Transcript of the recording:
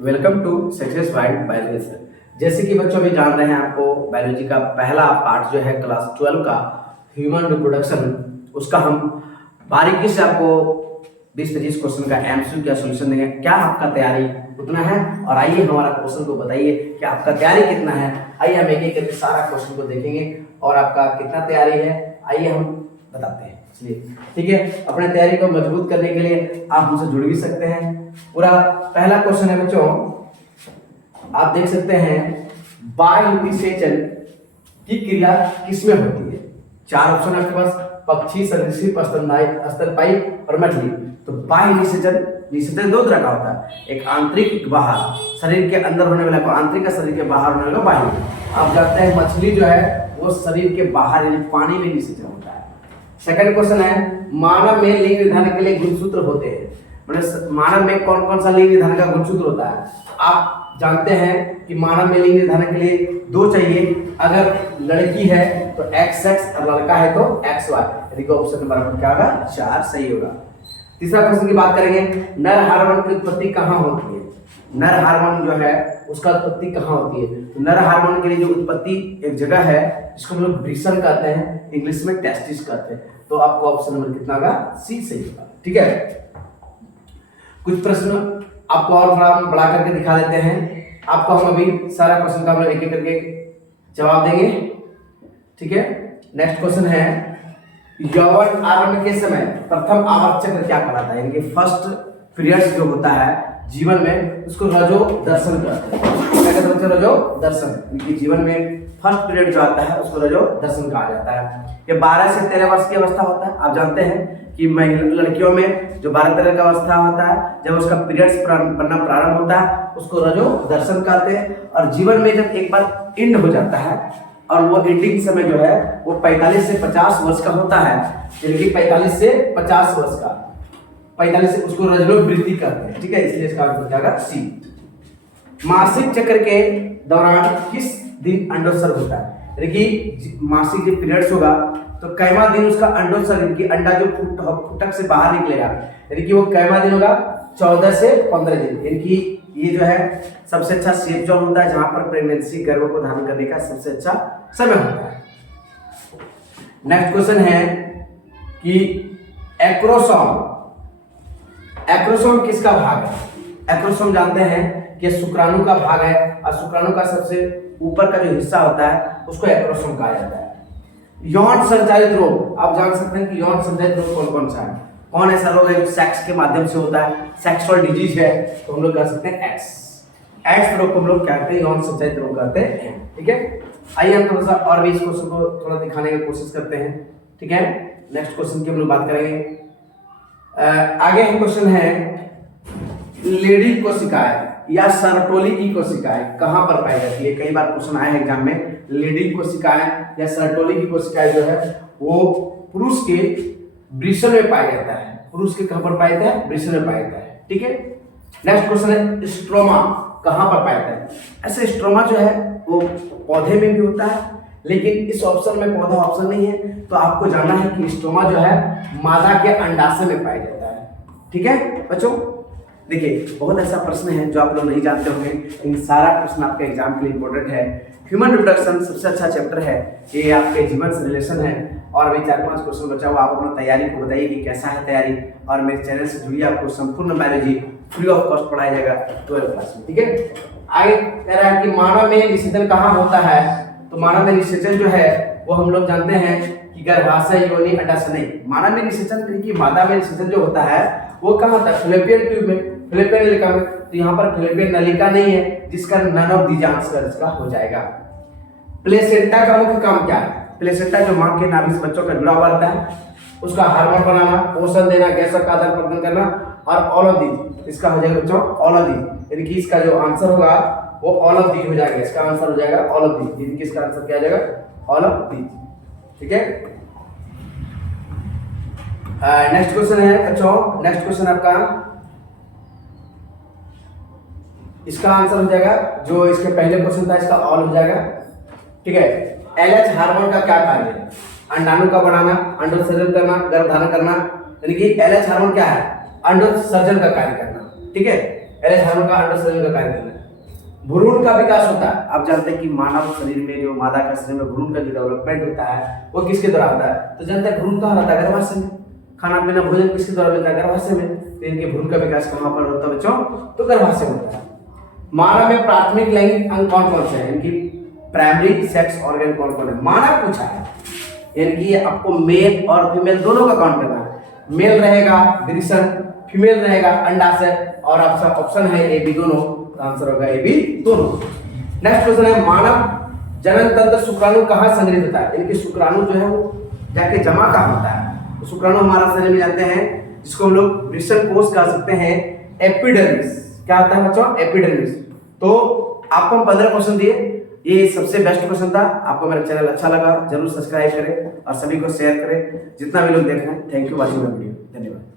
Welcome to success wild biology sir. जैसे कि बच्चों भी जान रहे हैं, आपको बायोलॉजी का पहला पार्ट जो है क्लास 12 का ह्यूमन रिप्रोडक्शन, उसका हम बारीकी से आपको 20-25 क्वेश्चन का एमसीक्यू का सॉल्यूशन देंगे। क्या आपका तैयारी उतना है? और आइए हमारा क्वेश्चन को बताइए कि आपका तैयारी कितना है। आइए हम एक एक करके सारा क्वेश्चन को देखेंगे और आपका कितना तैयारी है आइए हम बताते हैं। इसलिए ठीक है, अपने तैयारी को मजबूत करने के लिए आप हमसे जुड़ भी सकते हैं। पूरा पहला क्वेश्चन है बच्चों, आप देख सकते हैं बायोनिषेचन की क्रिया किसमें होती है? चार ऑप्शन आपके पास, पक्षी, सरीसृप, स्तनपायी और मछली। तो बायोनिषेचन, निषेचन दो तरह का होता है, एक आंतरिक एक बाहर, शरीर के अंदर होने वाला को आंतरिक, शरीर के बाहर होने वाला बाह्य। आप जानते हैं मछली जो है वो शरीर के बाहर यानी पानी में निषेचन होता है। सेकंड क्वेश्चन है मानव में लिंग निर्धारण के लिए गुणसूत्र होते हैं। मतलब मानव में कौन कौन सा लिंग निर्धारण का गुणसूत्र होता है? आप जानते हैं कि मानव में लिंग निर्धारण के लिए दो चाहिए, अगर लड़की है तो XX और लड़का है तो XY, यानी कि ऑप्शन नंबर क्या होगा? 4 सही होगा। तीसरा क्वेश्चन की बात करेंगे, नर हार्मोन की उत्पत्ति कहाँ होती है? नर हार्मोन जो है उसका उत्पत्ति कहाँ होती है? तो नर हार्मोन के लिए जो उत्पत्ति एक जगह है जिसको हम लोग ब्रिसन कहते हैं, इंग्लिश में टेस्टिस कहते हैं। तो आपको ऑप्शन नंबर कितना होगा? C सही होगा। ठीक है, कुछ प्रश्न आपको और थोड़ा बढ़ा करके दिखा देते हैं। आपको हम अभी सारा क्वेश्चन का हम लोग एक एक करके जवाब देंगे। ठीक है, नेक्स्ट क्वेश्चन है यौवन आरंभ के समय प्रथम आवर्त चक्र क्या कहलाता है? यानी कि फर्स्ट पीरियड्स जो होता है जीवन में उसको रजो दर्शन कहते हैं। क्या कहते हैं? रजो दर्शन, क्योंकि जीवन में फर्स्ट पीरियड जो आता है उसको रजो दर्शन कहा जाता है। ये 12 से 13 वर्ष की अवस्था होता है। आप जानते हैं कि लड़कियों में जो 12-13 का अवस्था होता है, जब उसका पीरियड्स बनना प्रारंभ होता है उसको रजो दर्शन कहते हैं। और जीवन में जब एक बार एंड हो जाता है और वो एंडिंग समय जो है वो 45 से 50 वर्ष का होता है, यानी कि 45 से 50 वर्ष का, 45 से उसको रजोवृत्ति कहते हैं। ठीक है, इसलिए इसका आंसर क्या होगा? C। मासिक चक्र के दौरान किस दिन अंडोत्सर्ग होता है? यानी कि मासिक जब पीरियड्स होगा तो कैवा दिन उसका अंडोत्सर्ग की अंडा जो फुटक से बाहर निकलेगा, यानी कि वो कैवा दिन होगा? 14 से 15 दिन। यानी कि ये जो है सबसे अच्छा सेफ जोन होता है जहां पर प्रेगनेंसी गर्भ को धारण करने का सबसे अच्छा समय होता है। नेक्स्ट क्वेश्चन है कि एक्रोसोम, एक्रोसोम किसका भाग है? एक्रोसोम जानते हैं कि शुक्राणु का भाग है और शुक्राणु का सबसे ऊपर का जो हिस्सा होता है उसको एक्रोसोम कहा जाता है। यौन संचालित रोग, आप जान सकते हैं कि यौन संचालित रोग कौन कौन सा है? कौन ऐसा रोग है जो सेक्स के माध्यम से होता है? सेक्सुअल डिजीज है तो हम लोग कह सकते हैं एड्स रोग को हम लोग कहते हैं यौन संचालित रोग कहते हैं। ठीक है, आइए हम थोड़ा सा और भी इस क्वेश्चन को थोड़ा दिखाने की कोशिश करते हैं। ठीक है, नेक्स्ट क्वेश्चन की हम लोग बात करेंगे। आगे हम क्वेश्चन है लेडी कोशिकाएं या सर्टोली की कोशिकाएं कहां पर पाई जाती है? कई बार क्वेश्चन आए हैं एग्जाम में, लेडी कोशिकाएं या सर्टोली की कोशिकाएं जो है वो पुरुष के वृषण में पाया जाता है। पुरुष के कहां पर पाया जाता है? वृषण में पाया जाता है। ठीक है, नेक्स्ट क्वेश्चन है स्ट्रोमा कहां पर पाया जाता है? ऐसे स्ट्रोमा जो है वो पौधे में भी होता है, लेकिन इस ऑप्शन में पौधा ऑप्शन नहीं है, तो आपको जानना है कि स्ट्रोमा जो है मादा के अंडाशय में पाया जाता है। ठीक है बच्चों, देखिए बहुत ऐसा प्रश्न है जो आप लोग नहीं जानते होंगे, इन सारा प्रश्न आपके एग्जाम के लिए इंपॉर्टेंट है। ह्यूमन रिप्रोडक्शन सबसे अच्छा चैप्टर है, ये आपके जीवन से रिलेशन है। और अभी 4-5 क्वेश्चन बचा हुआ, आप अपना तैयारी को बताइए कि कैसा है तैयारी, और मेरे चैनल से जुड़िए, आपको संपूर्ण बायोलॉजी फ्री ऑफ कॉस्ट पढ़ाया जाएगा 12 क्लास में। ठीक है, आगे कह रहा है कि मानव में निषेचन कहाँ होता है? तो मानव में निषेचन जो है वो हम लोग जानते हैं कि गर्भाशय, योनि, अंडाशय नहीं। मानव में निषेचन की मादा में निषेचन जो होता है वो कहाँ होता है? फिलिपियन ट्यूब में, फिलिपियन नलिका में। तो यहाँ पर फिलिपियन नलिका नहीं है, जिसका नन ऑफ दीज आंसर इसका हो जाएगा। प्लेसेंटा का मुख्य काम क्या है? प्लेसेंटा जो मां के नाभि से बच्चों का जुड़ा हुआ रहता है, उसका हार्मोन बनाना, पोषण देना, गैसों का आदान प्रदान करना, और ऑल ऑफ दीज इसका हो जाएगा बच्चों ऑल ऑफ दीज। यानी कि इसका जो आंसर होगा वो ऑल ऑफ दीज हो जाएगा। इसका आंसर हो जाएगा ऑल ऑफ दीज, यानी कि इसका आंसर क्या आ जाएगा? All of these. ठीक है, नेक्स्ट क्वेश्चन है बच्चों, नेक्स्ट क्वेश्चन आपका इसका आंसर हो जाएगा जो इसके पहले क्वेश्चन था इसका ऑल हो जाएगा। ठीक है, LH हार्मोन का क्या कार्य है? अंडाणु का बढ़ाना, अंडोत्सर्जन करना, गर्भ धारण करना। यानी कि LH हार्मोन क्या है? अंडोत्सर्जन का कार्य करना। ठीक है, हार्मोन का अंडर शरीर में कार्य करना है। भ्रूण का विकास होता है। आप जानते हैं कि मानव शरीर में जो मादा का शरीर में भ्रूण का जो डेवलपमेंट होता है वो किसके द्वारा होता है? तो जानते हैं भ्रूण कहाँ रहता है? गर्भाशय में। खाना पीना भोजन किसके द्वारा मिलता है? गर्भाशय में। तो इनके भ्रूण का विकास कहाँ पर होता है बच्चों? तो गर्भाशय में होता है। मानव में प्राथमिक लैंगिक अंग कौन कौन से हैं? इनकी प्राइमरी सेक्स ऑर्गन कौन कौन है? मानव पूछा है, यानी आपको मेल और फीमेल दोनों का काउंट करना है। मेल रहेगा वृषण, फीमेल रहेगा अंडाशय, और आपका ऑप्शन है ए बी दोनों। आंसर होगा ए बी दोनों। नेक्स्ट क्वेश्चन है मानव जनन तंत्र शुक्राणु कहाँ संग्रहित होता है? इनके शुक्राणु जो है वो जाके जमा कहाँ होता है? तो शुक्राणु हमारा शरीर में जानते हैं जिसको हम लोग वृषण कोश कह सकते हैं, एपिडर्मिस। क्या होता है बच्चों? एपिडर्मिस। तो आपको हम 15 क्वेश्चन दिए, ये सबसे बेस्ट क्वेश्चन था। आपको मेरा चैनल अच्छा लगा जरूर सब्सक्राइब करें और सभी को शेयर करें, जितना भी लोग देख रहे हैं। Thank you watching my video. धन्यवाद।